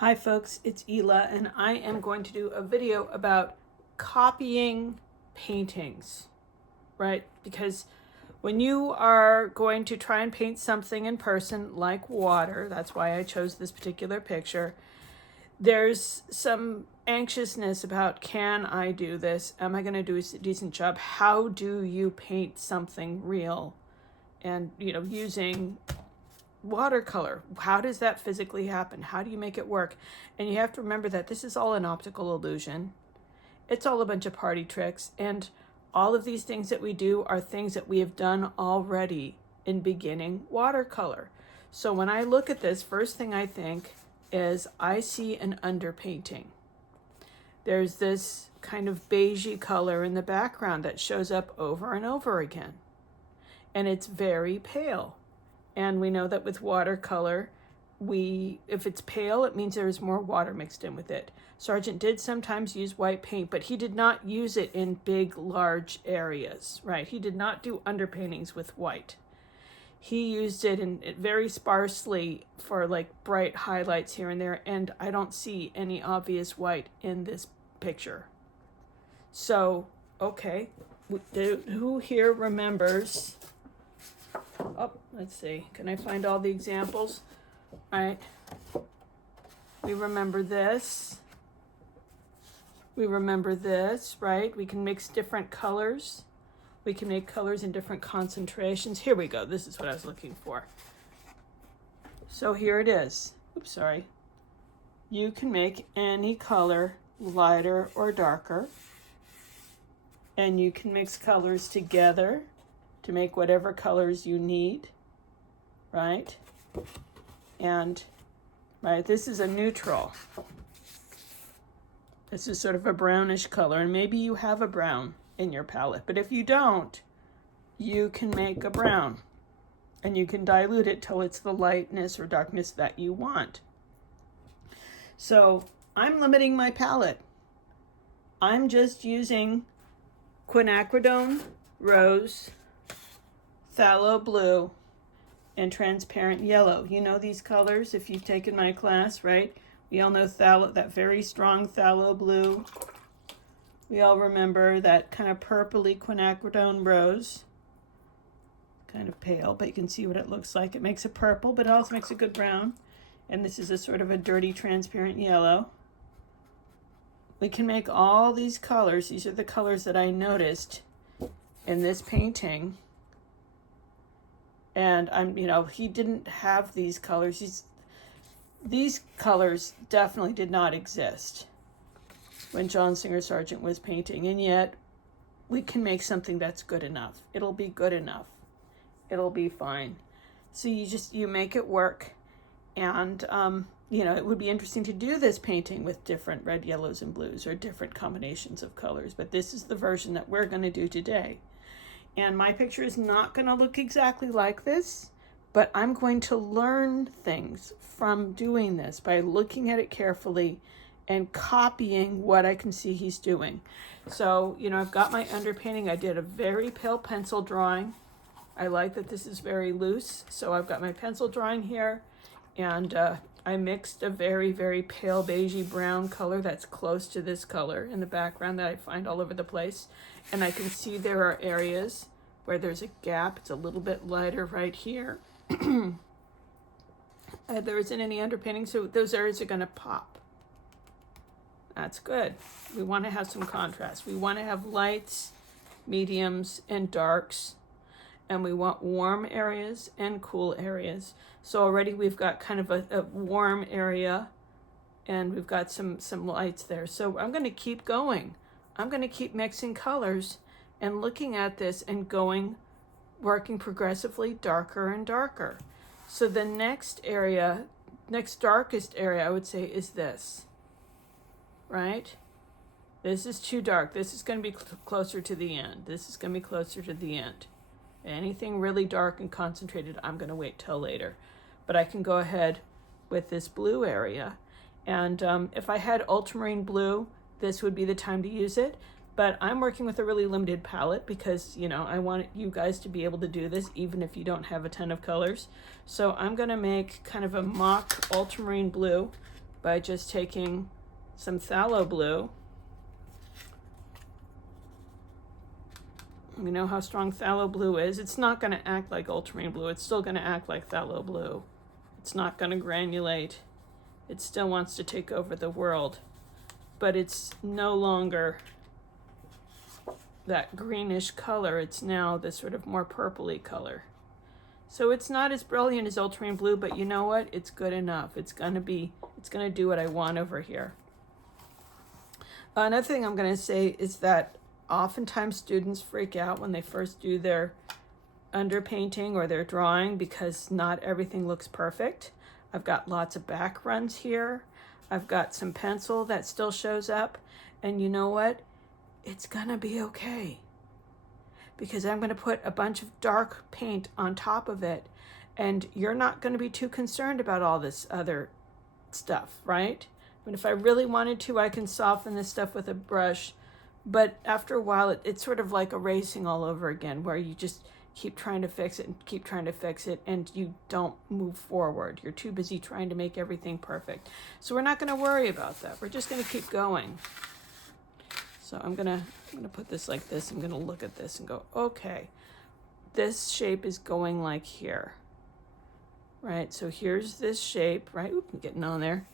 Hi folks, it's Ela and I am going to do a video about copying paintings, right? Because when you are going to try and paint something in person like water, that's why I chose this particular picture, there's some anxiousness about, can I do this? Am I going to do a decent job? How do you paint something real? And, using watercolor, how does that physically happen? How do you make it work? And you have to remember that this is all an optical illusion. It's all a bunch of party tricks, and all of these things that we do are things that we have done already in beginning watercolor. So when I look at this, first thing I think is I see an underpainting. There's this kind of beigey color in the background that shows up over and over again, and it's very pale. And we know that with watercolor, if it's pale, it means there's more water mixed in with it. Sargent did sometimes use white paint, but he did not use it in big, large areas, right? He did not do underpaintings with white. He used it in very sparsely for like bright highlights here and there, and I don't see any obvious white in this picture. So, okay, who here remembers? Oh, let's see. Can I find all the examples? All right. We remember this. We remember this, right? We can mix different colors. We can make colors in different concentrations. Here we go. This is what I was looking for. So here it is. Oops, sorry. You can make any color lighter or darker. And you can mix colors together to make whatever colors you need, right? And, right, this is a neutral. This is sort of a brownish color, and maybe you have a brown in your palette, but if you don't, you can make a brown, and you can dilute it till it's the lightness or darkness that you want. So I'm limiting my palette. I'm just using quinacridone, rose, phthalo blue, and transparent yellow. You know these colors if you've taken my class, right? We all know phthalo, that very strong phthalo blue. We all remember that kind of purpley quinacridone rose. Kind of pale, but you can see what it looks like. It makes a purple, but it also makes a good brown. And this is a sort of a dirty transparent yellow. We can make all these colors. These are the colors that I noticed in this painting. And he didn't have these colors. These colors definitely did not exist when John Singer Sargent was painting. And yet we can make something that's good enough. It'll be good enough. It'll be fine. So you make it work. And, it would be interesting to do this painting with different red, yellows, and blues, or different combinations of colors. But this is the version that we're going to do today. And my picture is not going to look exactly like this, but I'm going to learn things from doing this by looking at it carefully and copying what I can see he's doing. So, I've got my underpainting. I did a very pale pencil drawing. I like that this is very loose. So I've got my pencil drawing here, and I mixed a very, very pale beigey brown color that's close to this color in the background that I find all over the place. And I can see there are areas where there's a gap. It's a little bit lighter right here. There isn't any underpainting, so those areas are going to pop. That's good. We want to have some contrast. We want to have lights, mediums, and darks. And we want warm areas and cool areas. So already we've got kind of a warm area, and we've got some lights there. So I'm going to keep going. I'm going to keep mixing colors and looking at this and working progressively darker and darker. So the next darkest area I would say is this, right? This is too dark. This is going to be closer to the end. This is going to be closer to the end. Anything really dark and concentrated, I'm going to wait till later. But I can go ahead with this blue area. And if I had ultramarine blue, this would be the time to use it. But I'm working with a really limited palette because, I want you guys to be able to do this even if you don't have a ton of colors. So I'm going to make kind of a mock ultramarine blue, by just taking some phthalo blue. We know how strong phthalo blue is. It's not going to act like ultramarine blue. It's still going to act like phthalo blue. It's not going to granulate. It still wants to take over the world. But it's no longer that greenish color. It's now this sort of more purpley color. So it's not as brilliant as ultramarine blue, but you know what? It's good enough. It's going to do what I want over here. Another thing I'm going to say is that oftentimes students freak out when they first do their underpainting or their drawing because not everything looks perfect. I've got lots of back runs here. I've got some pencil that still shows up. And you know what? It's gonna be okay. Because I'm gonna put a bunch of dark paint on top of it. And you're not gonna be too concerned about all this other stuff, right? I mean, if I really wanted to, I can soften this stuff with a brush. But after a while, it's sort of like erasing all over again, where you just keep trying to fix it and keep trying to fix it, and you don't move forward. You're too busy trying to make everything perfect. So we're not going to worry about that. We're just going to keep going. So I'm gonna put this like this. I'm going to look at this and go, okay, this shape is going like here, right? So here's this shape, right? Oop, I'm getting on there.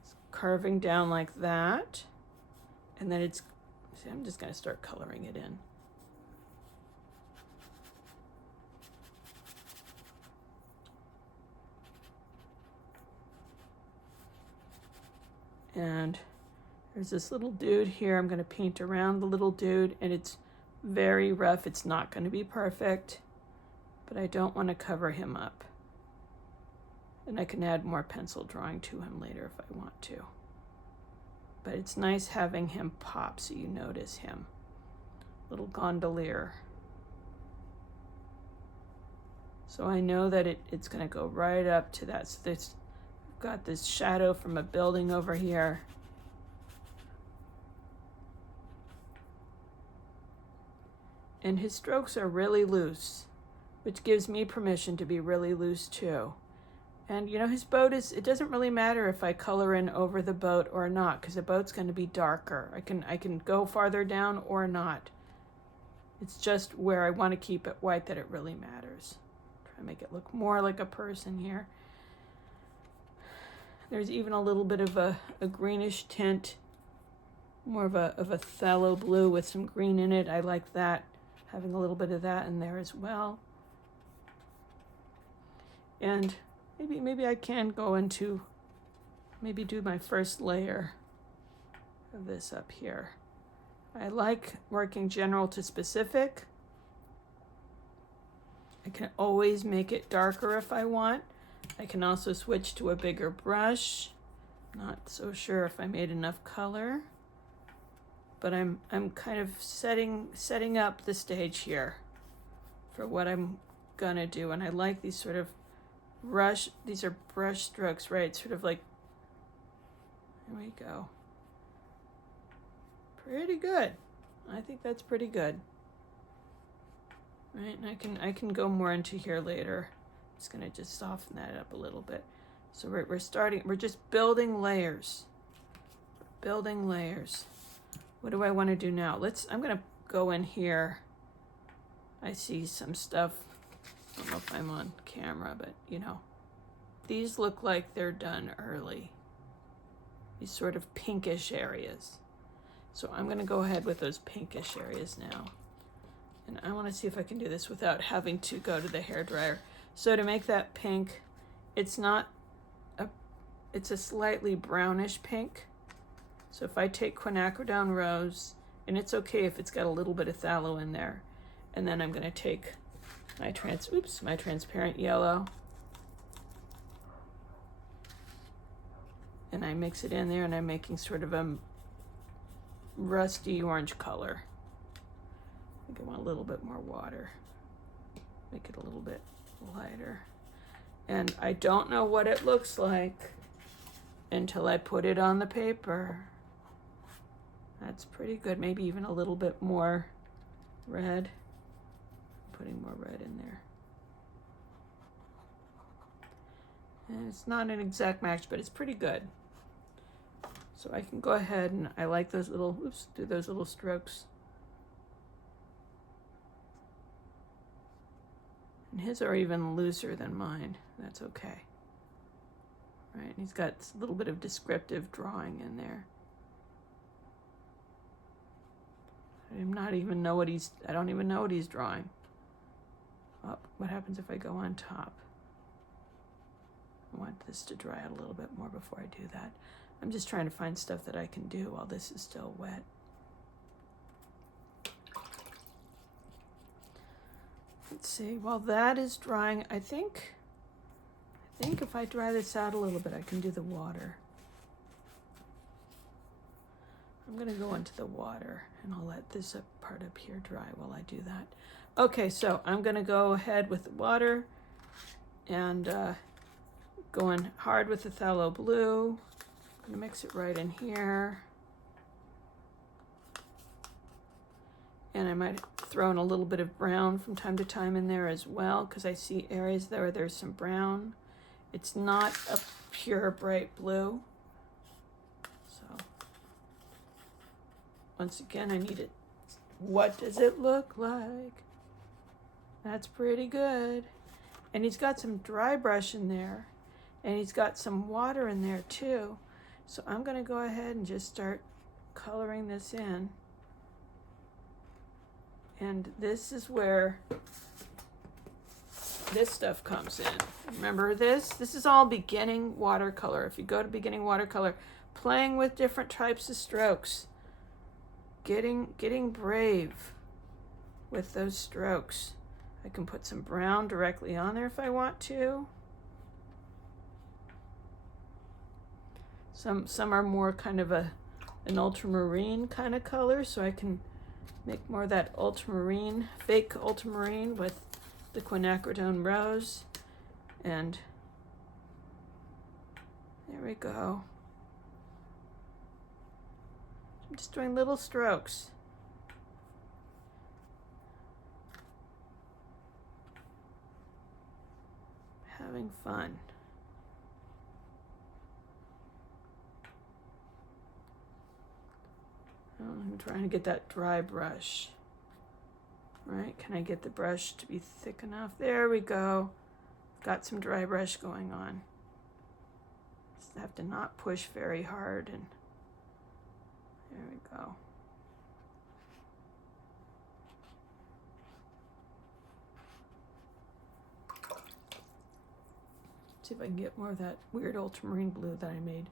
It's curving down like that. And then it's, see, I'm just going to start coloring it in. And there's this little dude here. I'm going to paint around the little dude, and it's very rough. It's not going to be perfect, but I don't want to cover him up. And I can add more pencil drawing to him later if I want to. But it's nice having him pop so you notice him. Little gondolier. So I know that it's going to go right up to that. So there's got this shadow from a building over here. And his strokes are really loose, which gives me permission to be really loose too. And you know, his boat is, it doesn't really matter if I color in over the boat or not, because the boat's going to be darker. I can go farther down or not. It's just where I want to keep it white that it really matters. Try to make it look more like a person here. There's even a little bit of a greenish tint, more of a phthalo blue with some green in it. I like that, having a little bit of that in there as well. And maybe I can go into, maybe do my first layer of this up here. I like working general to specific. I can always make it darker if I want. I can also switch to a bigger brush. Not so sure if I made enough color, but I'm kind of setting up the stage here for what I'm gonna do. And I like these sort of these are brush strokes, right? Sort of like, there we go. Pretty good. I think that's pretty good. Right, and I can go more into here later. I'm just gonna just soften that up a little bit. So we're just building layers. Building layers. What do I want to do now? I'm gonna go in here. I see some stuff. I don't know if I'm on camera, but you know, these look like they're done early. These sort of pinkish areas. So I'm gonna go ahead with those pinkish areas now. And I wanna see if I can do this without having to go to the hairdryer. So to make that pink, it's a slightly brownish pink. So if I take quinacridone rose, and it's okay if it's got a little bit of phthalo in there, and then I'm gonna take my transparent yellow, and I mix it in there, and I'm making sort of a rusty orange color. I think I want a little bit more water. Make it a little bit lighter. And I don't know what it looks like until I put it on the paper. That's pretty good. Maybe even a little bit more red. Putting more red in there. And it's not an exact match, but it's pretty good. So I can go ahead and I like those little, do those little strokes. And his are even looser than mine. That's okay. Right, and he's got a little bit of descriptive drawing in there. I don't even know what he's drawing. Oh, what happens if I go on top? I want this to dry out a little bit more before I do that. I'm just trying to find stuff that I can do while this is still wet. Let's see, while that is drying, I think if I dry this out a little bit, I can do the water. I'm gonna go into the water and I'll let this part up here dry while I do that. Okay, so I'm gonna go ahead with the water and going hard with the phthalo blue. I'm gonna mix it right in here. And I might throw in a little bit of brown from time to time in there as well, because I see areas there where there's some brown. It's not a pure bright blue. So once again, I need it. What does it look like? That's pretty good. And he's got some dry brush in there, and he's got some water in there too. So I'm gonna go ahead and just start coloring this in. And this is where this stuff comes in. Remember this? This is all beginning watercolor. If you go to beginning watercolor, playing with different types of strokes, getting brave with those strokes. I can put some brown directly on there if I want to. Some are more kind of an ultramarine kind of color, so I can make more of that ultramarine, fake ultramarine with the quinacridone rose. And there we go. I'm just doing little strokes. Having fun. I'm trying to get that dry brush. Right, can I get the brush to be thick enough? There we go. Got some dry brush going on. Just have to not push very hard, and there we go. See if I can get more of that weird ultramarine blue that I made.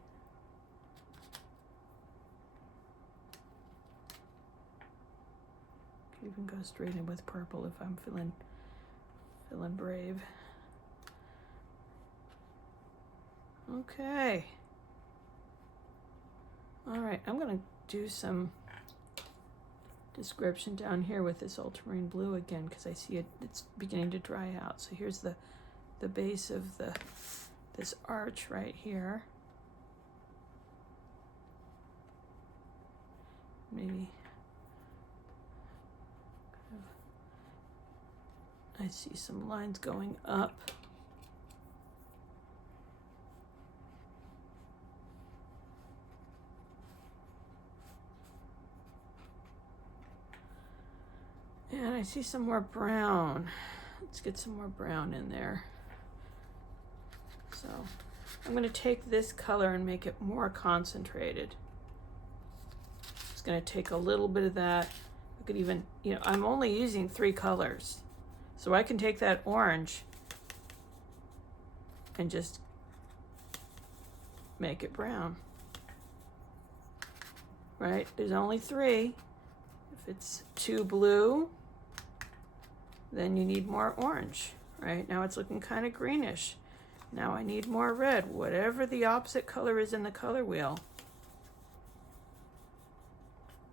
Could even go straight in with purple if I'm feeling brave. Okay. All right, I'm gonna do some description down here with this ultramarine blue again, because I see it's beginning to dry out. So here's the base of this arch right here. Maybe I see some lines going up. And I see some more brown. Let's get some more brown in there. So I'm going to take this color and make it more concentrated. Just going to take a little bit of that. I could even, I'm only using 3 colors. So I can take that orange and just make it brown. Right? There's only 3. If it's too blue, then you need more orange. Right? Now it's looking kind of greenish. Now I need more red, whatever the opposite color is in the color wheel.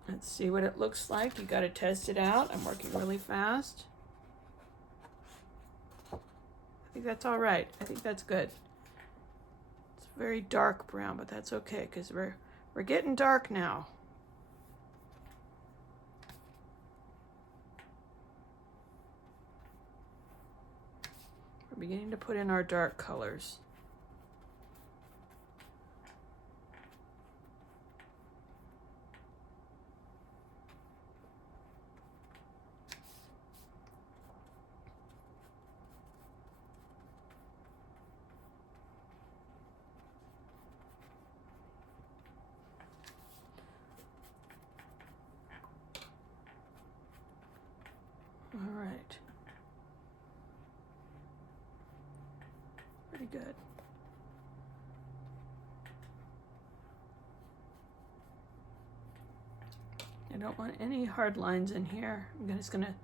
Let's see what it looks like. You got to test it out. I'm working really fast. I think that's all right. I think that's good. It's very dark brown, but that's okay because we're getting dark now. We're beginning to put in our dark colors. Very good. I don't want any hard lines in here. I'm just gonna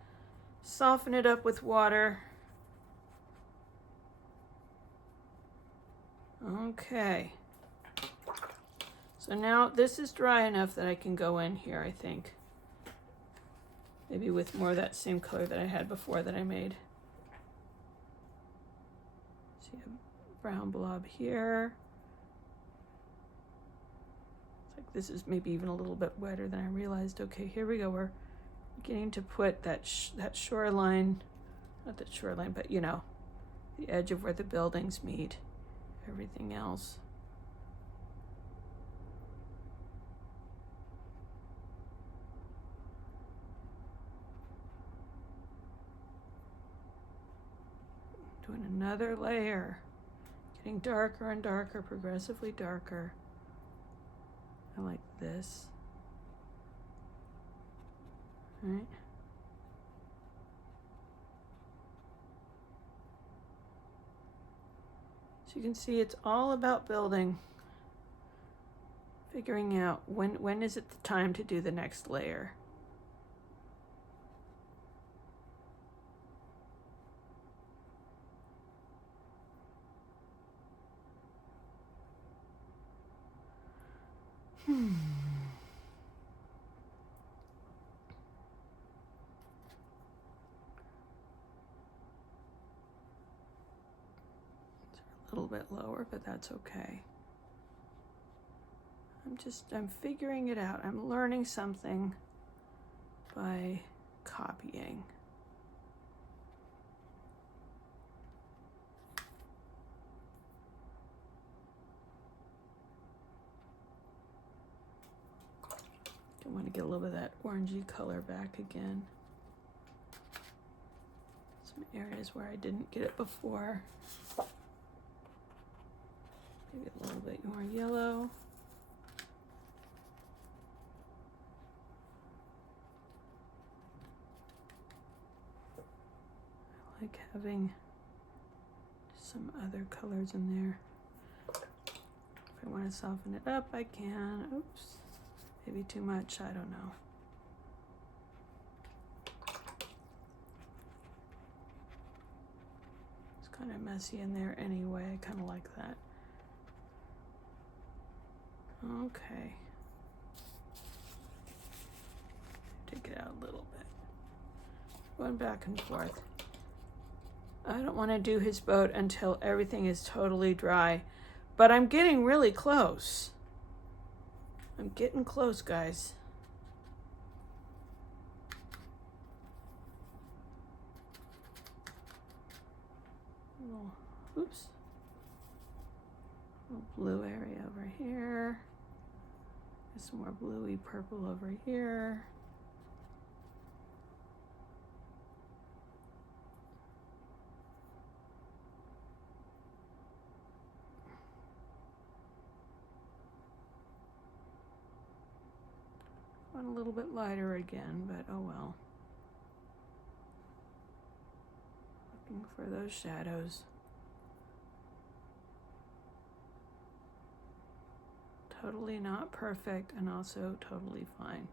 soften it up with water. Okay. So now this is dry enough that I can go in here, I think. Maybe with more of that same color that I had before that I made. See a brown blob here. It's like this is maybe even a little bit wetter than I realized. Okay, here we go. We're beginning to put that shoreline, not that shoreline, but you know, the edge of where the buildings meet, everything else. Doing another layer, getting darker and darker, progressively darker. I like this. Right? So you can see it's all about building, figuring out when is it the time to do the next layer. It's a little bit lower, but that's okay. I'm figuring it out. I'm learning something by copying. I want to get a little bit of that orangey color back again. Some areas where I didn't get it before. Maybe a little bit more yellow. I like having some other colors in there. If I want to soften it up, I can. Oops. Maybe too much, I don't know. It's kind of messy in there anyway. I kind of like that. Okay. Take it out a little bit. Going back and forth. I don't want to do his boat until everything is totally dry, but I'm getting really close. I'm getting close, guys. Oops. A little blue area over here. There's some more bluey purple over here. A little bit lighter again, but oh well. Looking for those shadows. Totally not perfect and also totally fine.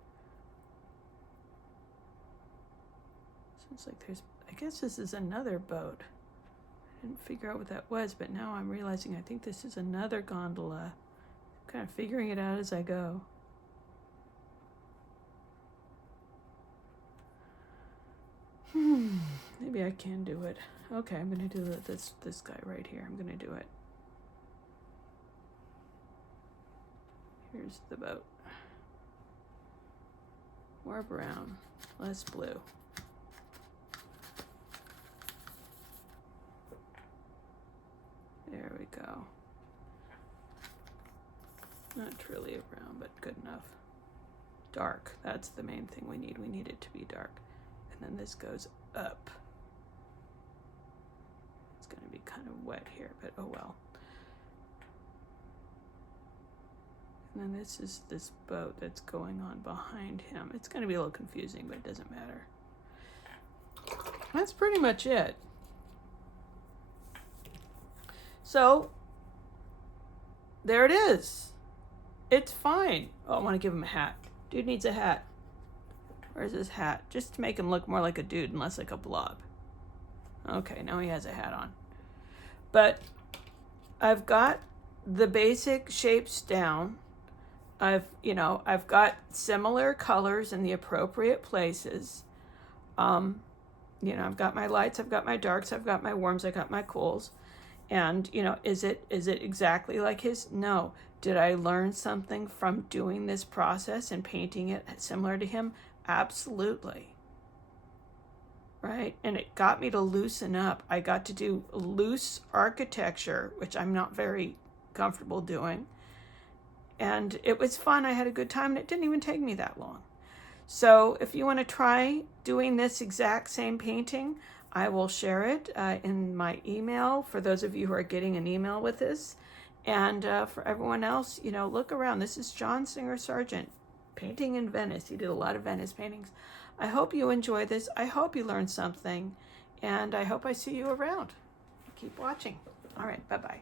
Seems like there's, I guess this is another boat. I didn't figure out what that was, but now I'm realizing I think this is another gondola. I'm kind of figuring it out as I go. Maybe I can do it. Okay, I'm gonna do this guy right here. I'm gonna do it. Here's the boat. More brown, less blue. There we go. Not truly a brown, but good enough. Dark, that's the main thing we need. We need it to be dark. And then this goes up. It's going to be kind of wet here, but oh well. And then this is this boat that's going on behind him. It's going to be a little confusing, but it doesn't matter. That's pretty much it. So there it is. It's fine. Oh, I want to give him a hat. Dude needs a hat. Where's his hat? Just to make him look more like a dude and less like a blob. Okay, now he has a hat on. But I've got the basic shapes down. I've got similar colors in the appropriate places. I've got my lights, I've got my darks, I've got my warms, I've got my cools. And, is it exactly like his? No. Did I learn something from doing this process and painting it similar to him? Absolutely. Right? And it got me to loosen up. I got to do loose architecture, which I'm not very comfortable doing. And it was fun. I had a good time, and it didn't even take me that long. So if you want to try doing this exact same painting, I will share it in my email for those of you who are getting an email with this. And for everyone else, look around. This is John Singer Sargent, painting in Venice. He did a lot of Venice paintings. I hope you enjoy this. I hope you learned something. And I hope I see you around. Keep watching. All right. Bye-bye.